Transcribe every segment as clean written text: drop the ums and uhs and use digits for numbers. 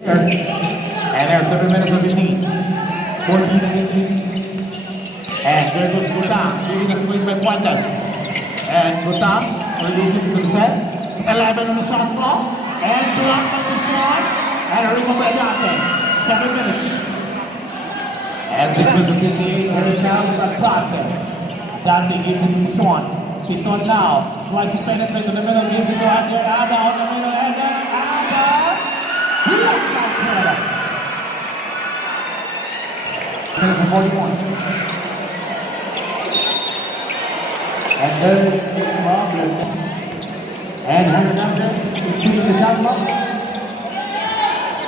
And there's 7 minutes of 15. 14 against 18. And there goes Gutam, giving us away by Quantas. And Gutam releases to the set. 11 on the shot clock. And blocked by the shot. And a rebound by Dante. 7 minutes. And 6 minutes of 58. Here it comes Dante. Dante gives it to Tison. Tison now tries to penetrate to the middle. Gives it to Ada. Ada on the middle. Ada. Minutes of 41. And there's the problem. And Henry Johnson shooting the shot clock.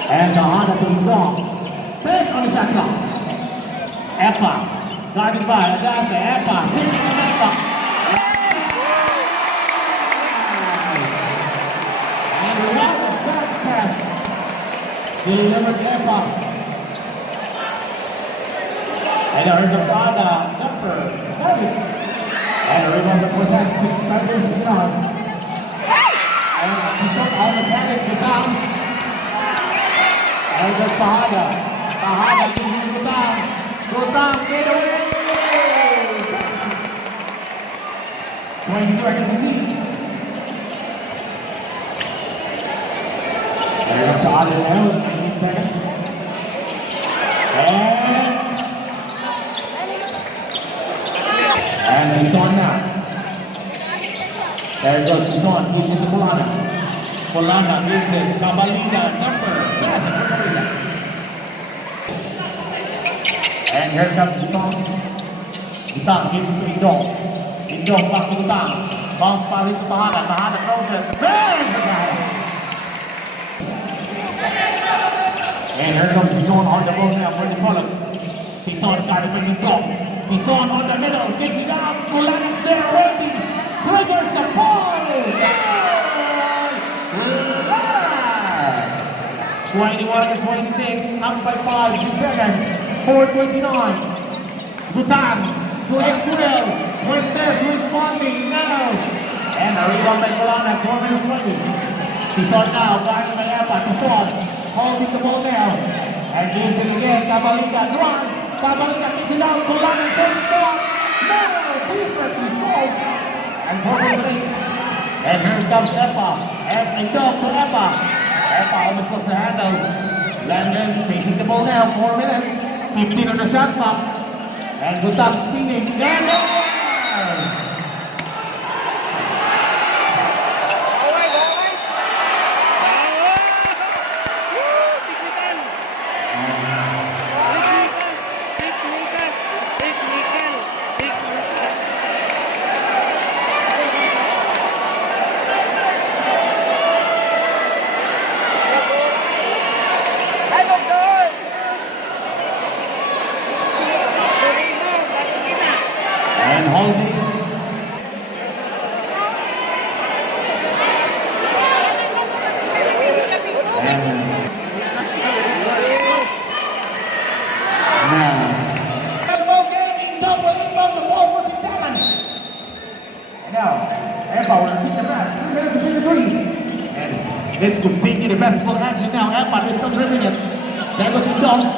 And the Honda to the wrong. Back on the shot clock. Epa. Guarded by Adante. Epa. 6 on the shot clock. And what a back pass. Delivered Epa. And here comes Ada, jumper, got it. And a rebound for that 6 seconds down. And Tison almost had it, Gutam. And goes Pahada. Pahada gives it to Gutam. Gutam, get away! 22 against 16. There comes Ada now, 19 seconds. And Tison now. There goes Tison, gives it to Polana. Polana gives it, Cabalina, jumper, pass it for Cabalina. And here comes Gutam. Gutam gives it to Indong. Indong back to Gutam. Bounce pass it to Tahada. Tahada throws it. Bang! And here comes Tison on the ball now for the Pollock. Tison started with Indong. Tison on the middle, gives it out. Kulanix there waiting. Triggers the ball. 21 against 26. Up by 5. Second. 4:29. Gutam to Exwell. Fuentes responding now. And a rebound by Colana. 4 minutes 20. Tison now. Guarded by Epa. Tison holding the ball now. And gives it again. Cabalina drives. Cabalina kicks it out, Colana saves ball. No, different result. And 4 minutes 8. And here comes Epa. And dog to Epa. Epa almost lost the handles. Landon chasing the ball now, 4 minutes. 15 on the shot clock. And Gutam spinning. And holding. Now, Epa will receive the pass. 3 minutes of 53. And let's continue the basketball action now. Epa is still dribbling it. There goes Indong.